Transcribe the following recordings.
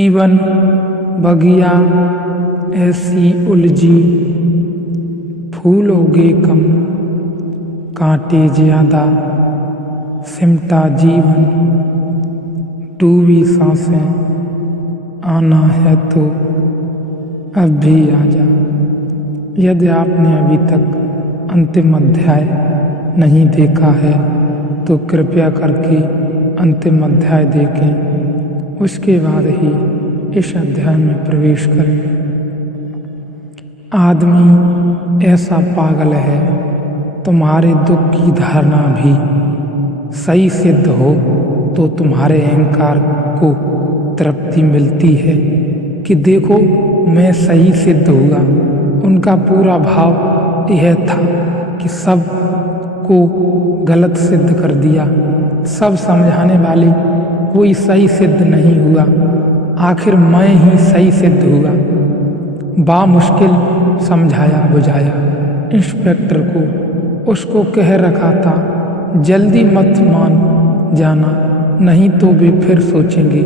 जीवन बगिया ऐसी उलझी, फूल उगे कम कांटे ज्यादा, सिमटा जीवन डूबी सांसें, आना है तो अब भी आजा। यदि आपने अभी तक अंतिम अध्याय नहीं देखा है तो कृपया करके अंतिम अध्याय देखें, उसके बाद ही इस अध्याय में प्रवेश करें। आदमी ऐसा पागल है, तुम्हारे दुख की धारणा भी सही सिद्ध हो तो तुम्हारे अहंकार को तृप्ति मिलती है कि देखो मैं सही सिद्ध हुआ। उनका पूरा भाव यह था कि सब को गलत सिद्ध कर दिया, सब समझाने वाले कोई सही सिद्ध नहीं हुआ, आखिर मैं ही सही सिद्ध हुआ। बामुश्किल समझाया बुझाया इंस्पेक्टर को, उसको कह रखा था जल्दी मत मान जाना, नहीं तो वे फिर सोचेंगे।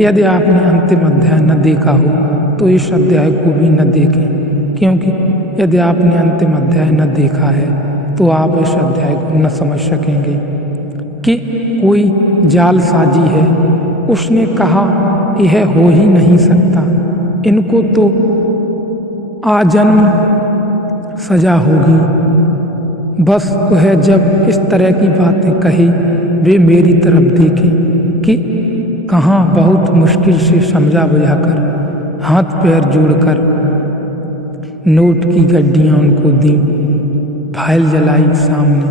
यदि आपने अंतिम अध्याय न देखा हो तो इस अध्याय को भी न देखें, क्योंकि यदि आपने अंतिम अध्याय न देखा है तो आप इस अध्याय को न समझ सकेंगे कि कोई जालसाजी है। उसने कहा यह हो ही नहीं सकता, इनको तो आजन्म सजा होगी। बस वह जब इस तरह की बातें कही वे मेरी तरफ देखे कि कहाँ बहुत मुश्किल से समझा बुझाकर हाथ पैर जोड़कर नोट की गड्डियाँ उनको दी, फाइल जलाई सामने।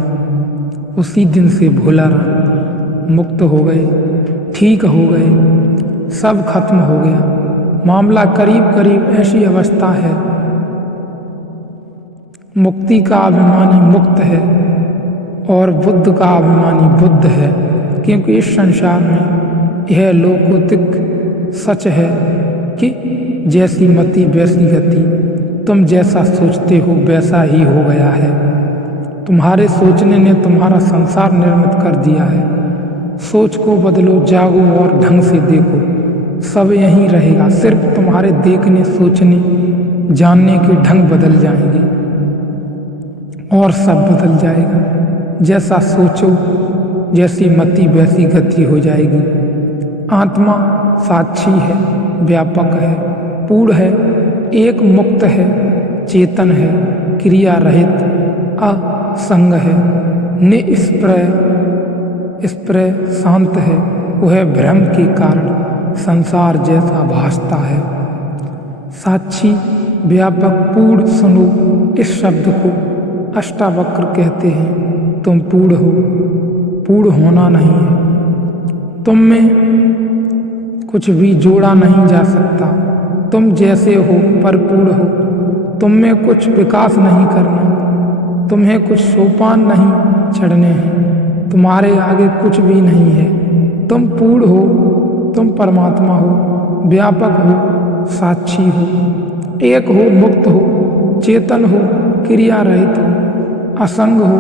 उसी दिन से भोला राम मुक्त हो गए, ठीक हो गए, सब खत्म हो गया। मामला करीब करीब ऐसी अवस्था है, मुक्ति का अभिमानी मुक्त है और बुद्ध का अभिमानी बुद्ध है, क्योंकि इस संसार में यह लौकिक सच है कि जैसी मति वैसी गति, तुम जैसा सोचते हो वैसा ही हो गया है। तुम्हारे सोचने ने तुम्हारा संसार निर्मित कर दिया है। सोच को बदलो, जागो और ढंग से देखो, सब यहीं रहेगा। सिर्फ तुम्हारे देखने सोचने जानने के ढंग बदल जाएंगे और सब बदल जाएगा। जैसा सोचो जैसी मति वैसी गति हो जाएगी। आत्मा साक्षी है, व्यापक है, पूर्ण है, एक मुक्त है, चेतन है, क्रिया रहित असंग है, निष्प्रय शांत है। वह भ्रम के कारण संसार जैसा भासता है। साक्षी व्यापक पूर्ण सुनो, इस शब्द को अष्टावक्र कहते हैं। तुम पूर्ण हो, पूर्ण होना नहीं है। तुम में कुछ भी जोड़ा नहीं जा सकता। तुम जैसे हो पर पूर्ण हो। तुम में कुछ विकास नहीं करना, तुम्हें कुछ सोपान नहीं चढ़ने हैं। तुम्हारे आगे कुछ भी नहीं है। तुम पूर्ण हो, तुम परमात्मा हो, व्यापक हो, साक्षी हो, एक हो, मुक्त हो, चेतन हो, क्रिया रहित हो, असंग हो।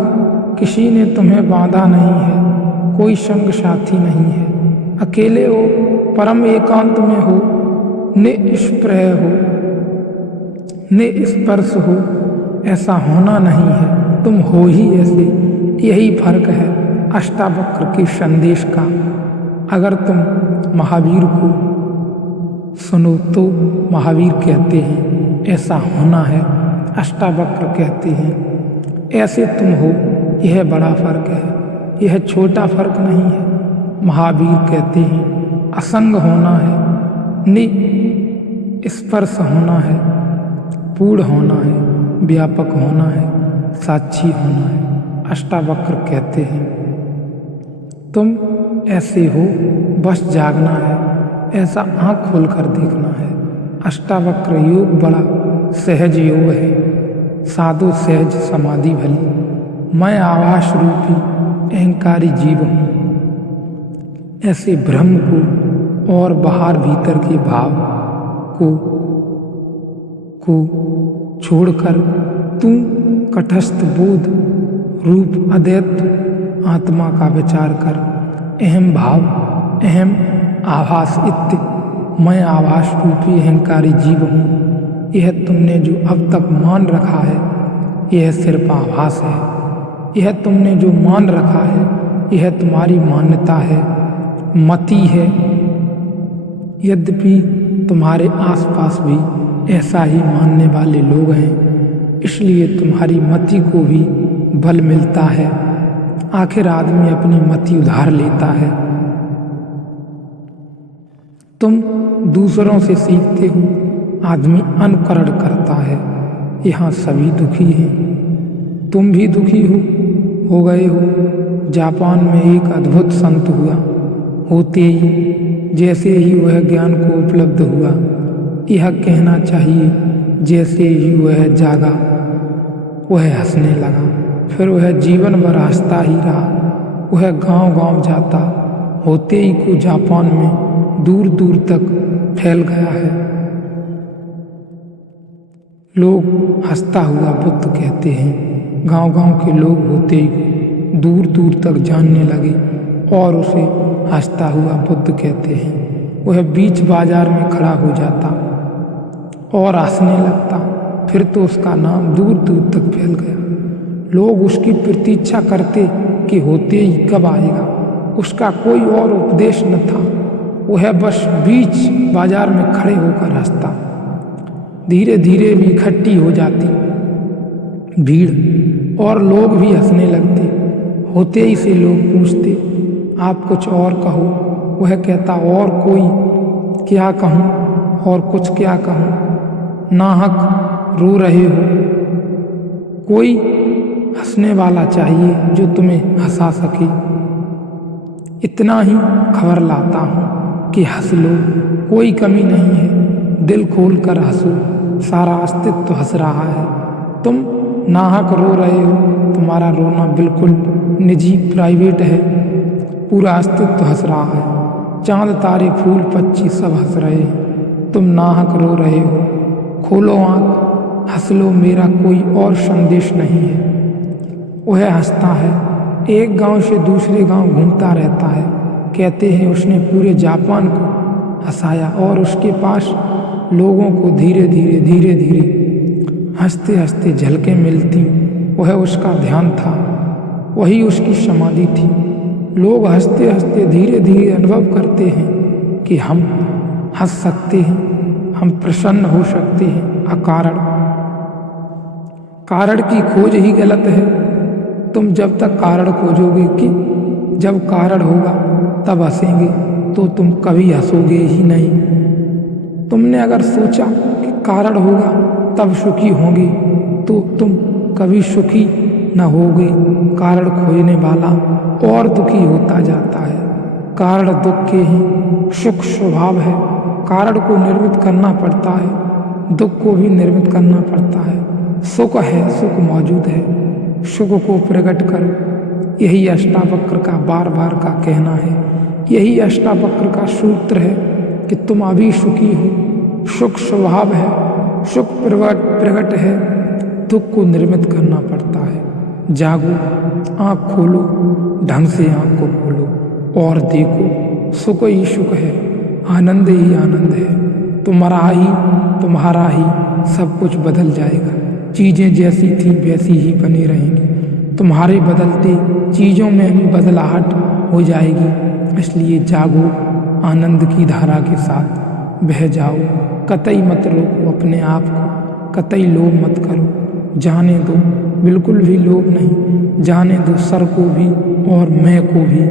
किसी ने तुम्हें बांधा नहीं है, कोई संग साथी नहीं है। अकेले हो, परम एकांत में हो, निष्प्रय हो, निस्पर्श हो। ऐसा होना नहीं है, तुम हो ही ऐसे। यही फर्क है अष्टावक्र के संदेश का। अगर तुम महावीर को सुनो तो महावीर कहते हैं ऐसा होना है, अष्टावक्र कहते हैं ऐसे तुम हो। यह बड़ा फर्क है, यह छोटा फर्क नहीं है। महावीर कहते हैं असंग होना है, निस्पर्श होना है, पूर्ण होना है, व्यापक होना है, साक्षी होना है। अष्टावक्र कहते हैं तुम ऐसे हो, बस जागना है, ऐसा आँख खोलकर देखना है। अष्टावक्र योग बड़ा सहज योग है, साधु सहज समाधि भली। मैं आवास रूपी अहंकारी जीव हूँ। ऐसे भ्रम को और बाहर भीतर के भाव को छोड़कर तू कटस्थ बोध रूप अद्वैत आत्मा का विचार कर। अहम भाव, अहम आभास इत्य मैं आभास रूपी अहंकारी जीव हूँ। यह तुमने जो अब तक मान रखा है यह सिर्फ आभास है। यह तुमने जो मान रखा है यह तुम्हारी मान्यता है, मति है। यद्यपि तुम्हारे आसपास भी ऐसा ही मानने वाले लोग हैं, इसलिए तुम्हारी मति को भी बल मिलता है। आखिर आदमी अपनी मति उधार लेता है। तुम दूसरों से सीखते हो, आदमी अनुकरण करता है। यहाँ सभी दुखी हैं। तुम भी दुखी हो गए हो। जापान में एक अद्भुत संत हुआ। होते ही जैसे ही वह ज्ञान को उपलब्ध हुआ, यह कहना चाहिए जैसे ही वह जागा वह हंसने लगा। फिर वह जीवन भर हंसता ही रहा। वह गांव-गांव जाता। होते ही को जापान में दूर दूर तक फैल गया है। लोग हंसता हुआ बुद्ध कहते हैं। गांव-गांव के लोग होते ही दूर दूर तक जानने लगे और उसे हंसता हुआ बुद्ध कहते हैं। वह बीच बाजार में खड़ा हो जाता और हंसने लगता। फिर तो उसका नाम दूर दूर तक फैल गया। लोग उसकी प्रतीक्षा करते कि होते ही कब आएगा। उसका कोई और उपदेश न था। वह बस बीच बाजार में खड़े होकर हंसता। धीरे धीरे भी इकट्ठी हो जाती भीड़ और लोग भी हंसने लगते। होते ही से लोग पूछते, आप कुछ और कहो। वह कहता, और कोई क्या कहूँ, और कुछ क्या कहूँ। नाहक रो रहे हो। कोई हंसने वाला चाहिए जो तुम्हें हंसा सके। इतना ही खबर लाता हूँ कि हंस लो, कोई कमी नहीं है। दिल खोल कर हंसो, सारा अस्तित्व हंस रहा है। तुम नाहक रो रहे हो। तुम्हारा रोना बिल्कुल निजी प्राइवेट है। पूरा अस्तित्व हंस रहा है। चांद तारे फूल पक्षी सब हंस रहे हैं। तुम नाहक रो रहे हो। खोलो आँख, हंस लो, मेरा कोई और संदेश नहीं है। वह हंसता है। एक गांव से दूसरे गांव घूमता रहता है। कहते हैं उसने पूरे जापान को हंसाया और उसके पास लोगों को धीरे धीरे हंसते हंसते झलकें मिलती। वह उसका ध्यान था, वही उसकी समाधि थी। लोग हंसते हंसते धीरे धीरे अनुभव करते हैं कि हम हंस सकते हैं, हम प्रसन्न हो सकते हैं अकारण। कारण की खोज ही गलत है। तुम जब तक कारण खोजोगे कि जब कारण होगा तब हंसेंगे, तो तुम कभी हंसोगे ही नहीं। तुमने अगर सोचा कि कारण होगा तब सुखी होंगे, तो तुम कभी सुखी न होगे। कारण खोजने वाला और दुखी होता जाता है। कारण दुख के ही सुख स्वभाव है। कारण को निर्मित करना पड़ता है, दुख को भी निर्मित करना पड़ता है। सुख है, सुख मौजूद है, सुख को प्रकट करो। यही अष्टावक्र का बार बार का कहना है। यही अष्टावक्र का सूत्र है कि तुम अभी सुखी हो। सुख स्वभाव है, सुख प्रकट है, दुख को निर्मित करना पड़ता है। जागो, आँख खोलो, ढंग से आँख को खोलो और देखो, सुख ही सुख है, आनंद ही आनंद है। तुम्हारा ही सब कुछ बदल जाएगा। चीज़ें जैसी थी वैसी ही बनी रहेंगी। तुम्हारे बदलते चीज़ों में भी बदलाहट हो जाएगी। इसलिए जागो, आनंद की धारा के साथ बह जाओ। कतई मत रोको अपने आप को, कतई लोभ मत करो। जाने दो, बिल्कुल भी लोभ नहीं। जाने दो सर को भी और मैं को भी।